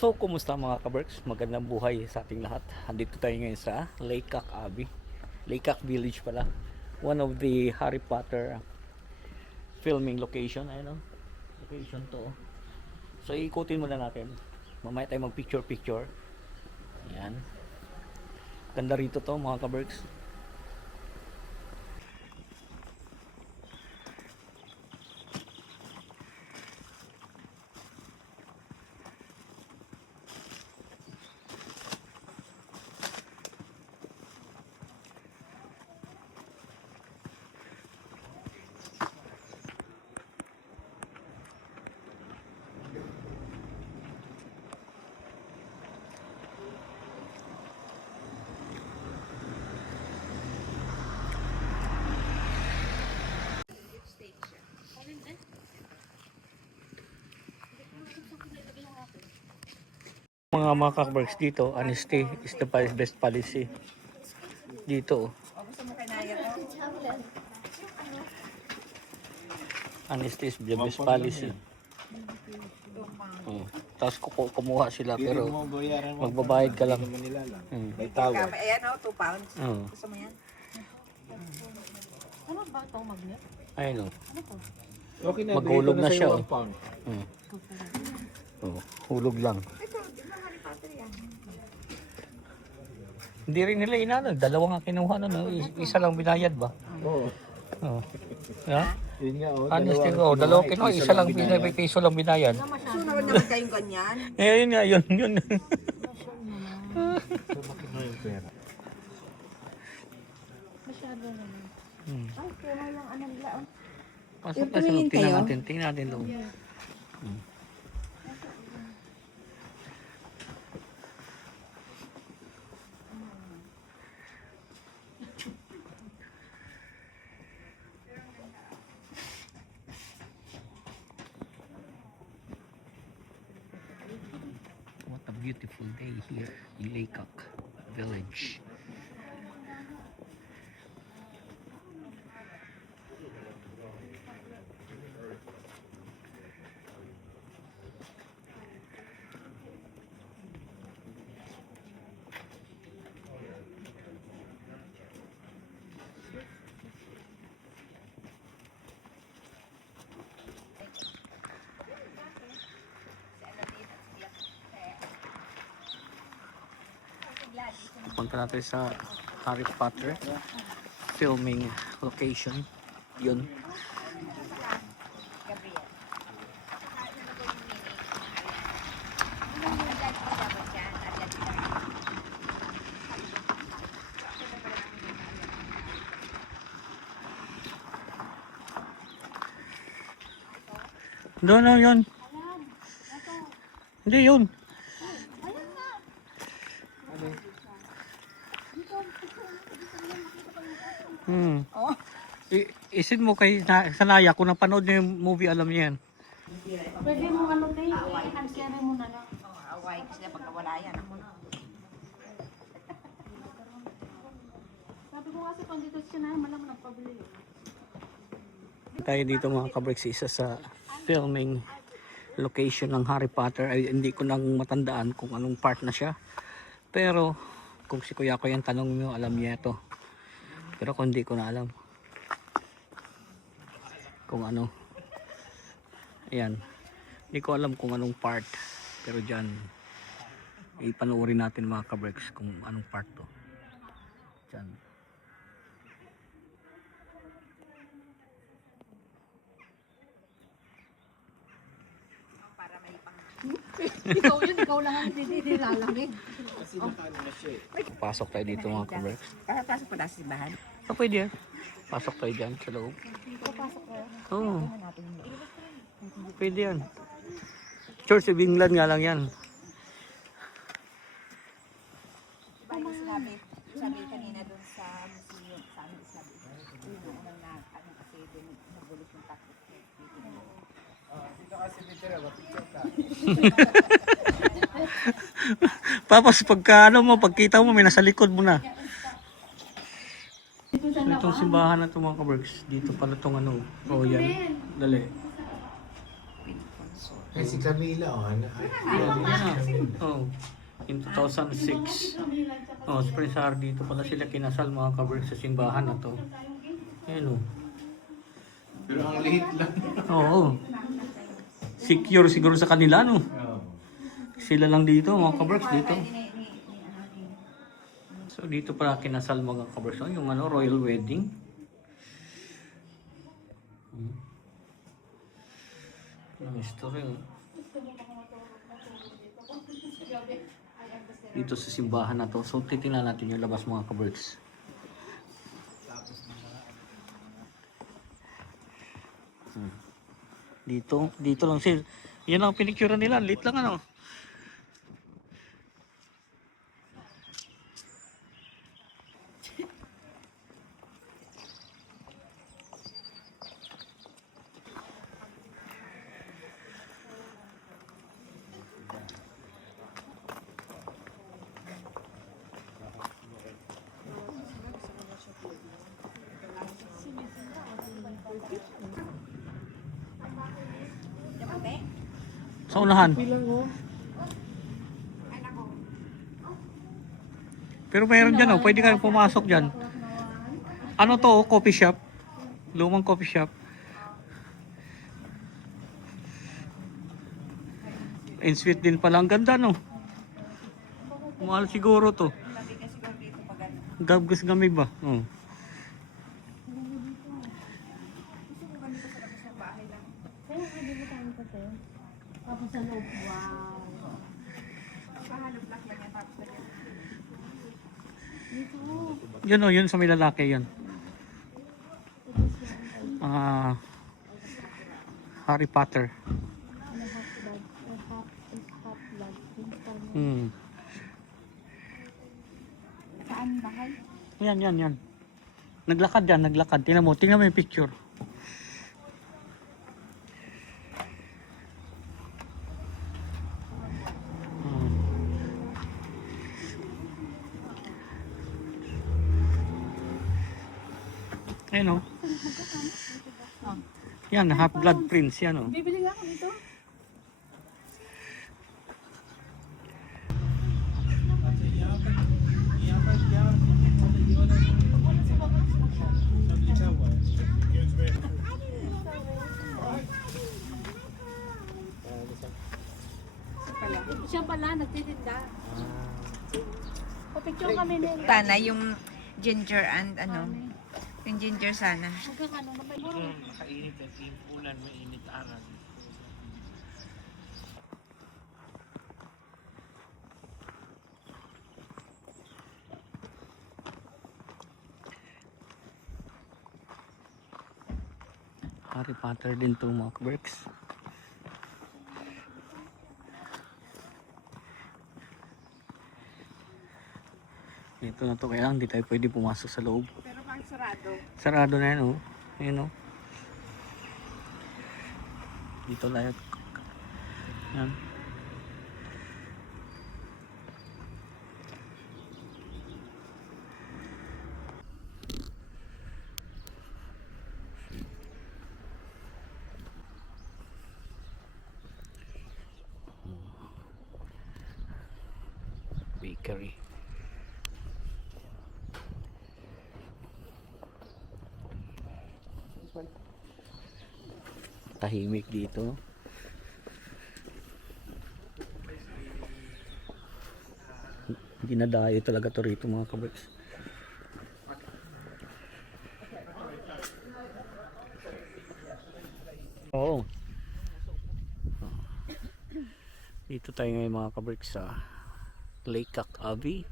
So, kumusta mga kaberks? Magandang buhay sa ating lahat. Andito tayo ngayon sa Laycock Abbey. Laycock Village pala. One of the Harry Potter filming location. Ayun o. Location to. So, iikutin muna natin. Mamaya tayo mag picture. Ayan. Ganda rito to mga kaberks. Mga kaberks dito, honesty is the best policy. Dito. Honesty is the best policy. Tapos kumuha sila pero magbabayad ka lang. May tawad. Ayan o, 2 pounds. Gusto mo yan? Ano ba itong magnet? Ayun o. Ano to? Okay na, maghulog na siya. Hulog lang. Hindi rin nila inano, dalawa nga kinuha nun, isa lang binayad ba? Oo. Oh. Ha? Yun nga o. Honesty ko, dalawa kinuha, isa lang binayad, may piso lang binayad. So naman naman kayong ganyan. Eh, yun nga, yun. So bakit mo yung pera? Masyado naman. Ay, kaya lang anong laon. Pasok na sa loob, tingnan natin loob. What a beautiful day here in Laycock Village. Punta natin sa Harry Potter filming location. Yun. Doon na yun. Hindi yun. Isin mo kay Sanaya kung napanood niyo yung movie, alam niya yan. Pwede mo ano tayo, i-cancel mo na lang. Away kasi pagkawala yan. Ako na. Sabi ko kasi kung dito siya na, malam nagpabili. Tayo dito mga kabreks, isa sa filming location ng Harry Potter. Ay, hindi ko nang matandaan kung anong part na siya. Pero kung si Kuya ko yung tanong nyo, alam niya ito. Pero kung hindi ko na alam kung ano, ayan, hindi ko alam kung anong part, pero dyan ipanoorin natin mga kabreks kung anong part to dyan. Ikaw lang ang hindi lalamig. Pasok tayo dito mga kabreks. Pasok pa na sa simbahan. So pwede yan, pasok tayo dyan sa loob. Papasok ko. Oo, pwede yan. Church of England nga lang yan. Diba sabi kanina dun sa museum, sabi, unang na, ano kasi dun, nagulit yung takot. Dito kasi dito na, mapicture ka. Tapos pagka ano mo, pagkita mo, may nasa likod mo na. So itong simbahan na ito mga kaberks, dito pala itong ano, oh yan, dali. Eh si Camila, oh. Oh, in 2006. Oh, sa Prince Harry dito pala sila kinasal mga kabricks sa simbahan na to. Ayan oh. Pero ang liit lang. Oo. Secure siguro sa kanila no. Sila lang dito mga kabricks dito. So dito pala kinasal mga kabricks. Yung ano, royal wedding. Ang history oh. Dito sa simbahan na to. So titingnan natin yung labas mga kabricks. Dito lang sila. Yan ang pinicture nila. Lit lang ano. Sa unahan. Pero mayroon dyan oh. Pwede kayong pumasok dyan. Ano to oh? Coffee shop. Lumang coffee shop. And sweet din pala. Ang ganda no. Mahal siguro to. Gabgas gamay ba? Oh. Tapos sa loob, wow. Yun oh, yun sa may lalaki yun. Harry Potter. Saan bahay? Yan. Naglakad yan, naglakad. Tingnan mo yung picture. Ayun o. Yan, half-blood prince yan o. Bibili nga ako dito. Siya pala, nagtitinda. Papicture kami nila. Sana yung ginger and ano, yung ginger sana. Magkakano na ba yun? Makainit at ulan, mainit araw. Harry Potter din to mga kabricks. Ito na to, kaya lang hindi tayo pwede pumasok sa loob. Pero pang sarado. Sarado na yan oh. Ayan oh. Dito lahat. Yan. Bakery. Tahimik dito. Dinadayo talaga to rito mga kabricks. Oo. Dito tayo ngayon mga kabricks sa Lake Abbey,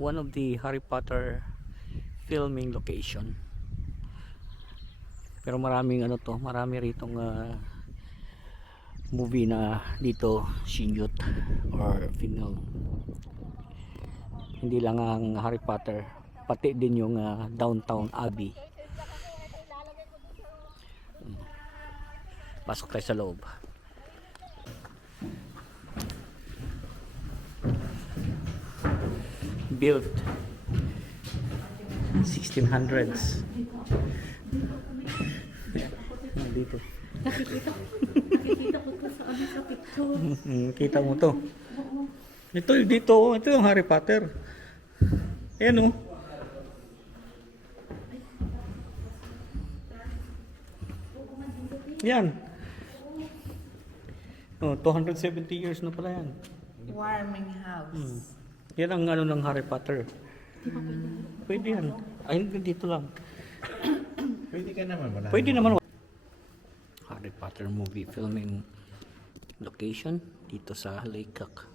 one of the Harry Potter filming location. Pero maraming ano to, marami ritong movie na dito sinute or film. Hindi lang ang Harry Potter, pati din yung Downton Abbey. Pasok tayo sa loob. Built 1600s. Dito. Nakikita ko to sa ano sa picture. Kita mo to. Ito yung Harry Potter. Ayan, oh. Yan. Oh, 270 years na pala yan. Warming house. Yan ang ano ng Harry Potter. Pwede yan. Ay, hindi dito lang. Pwede ka naman, wala. Pwede naman. Harry Potter movie filming location dito sa Laycock.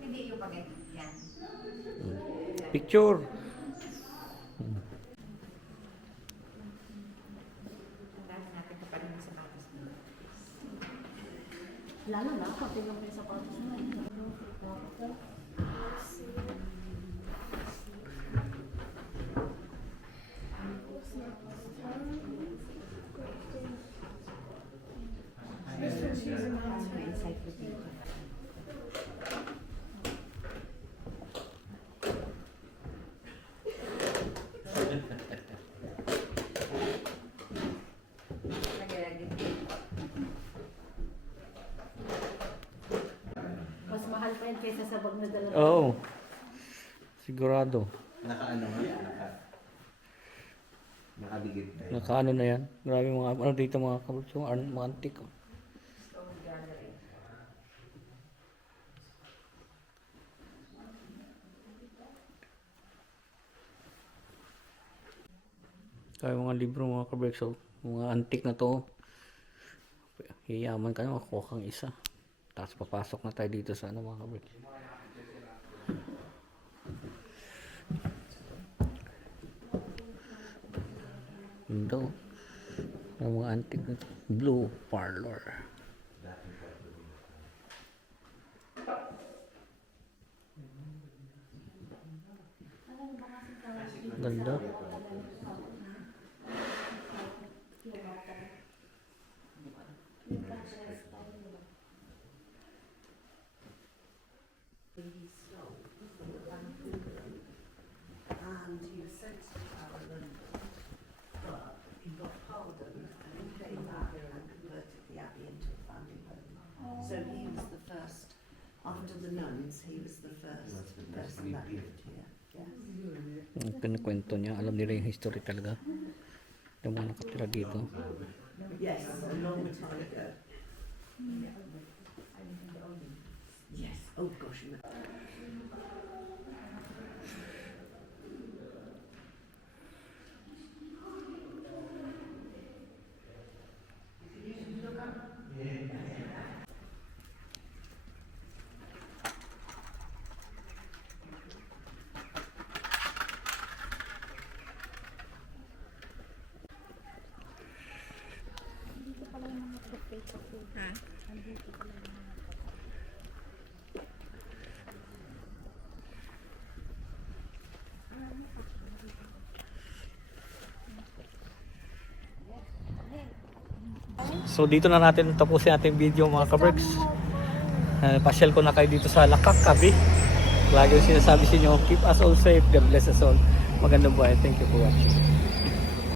Hindi yung pag yan. Picture. Tandaan natin pa rin sa batas mo. Lalo na, pati lang may sapatos na. Mas mahal pa yan kaysa sa bag na dala. Oo. Sigurado. Naka-ano nga? Nakadikit na yun. Nakaano na yan. Grabe mga ano dito mga kabutso, mga antique. Oh. Kaya mga libro mga kabrekso, mga antique na to. Hiyaman ka na, makuha kang isa. Tapos papasok na tayo dito sa ano mga kabrekso. Ito. Ang mga antique na to. Blue Parlor. Ganda. And he was sent to Ireland, but he got pardoned and he came back and converted the abbey into a family home. So he was the first, after the nuns, he was the first person that lived here. Yes. Ang kinikwento niya, alam nila yung history talaga. Yung mga nakatira dito. Yes, a long time ago. Yes, oh gosh. So dito na natin tapusin ating video mga kabreks. Pasyal ko na kayo dito sa Lakak, Kabi. Lagi yung sinasabi sa inyo, keep us all safe, God bless us all. Magandang buhay. Thank you for watching.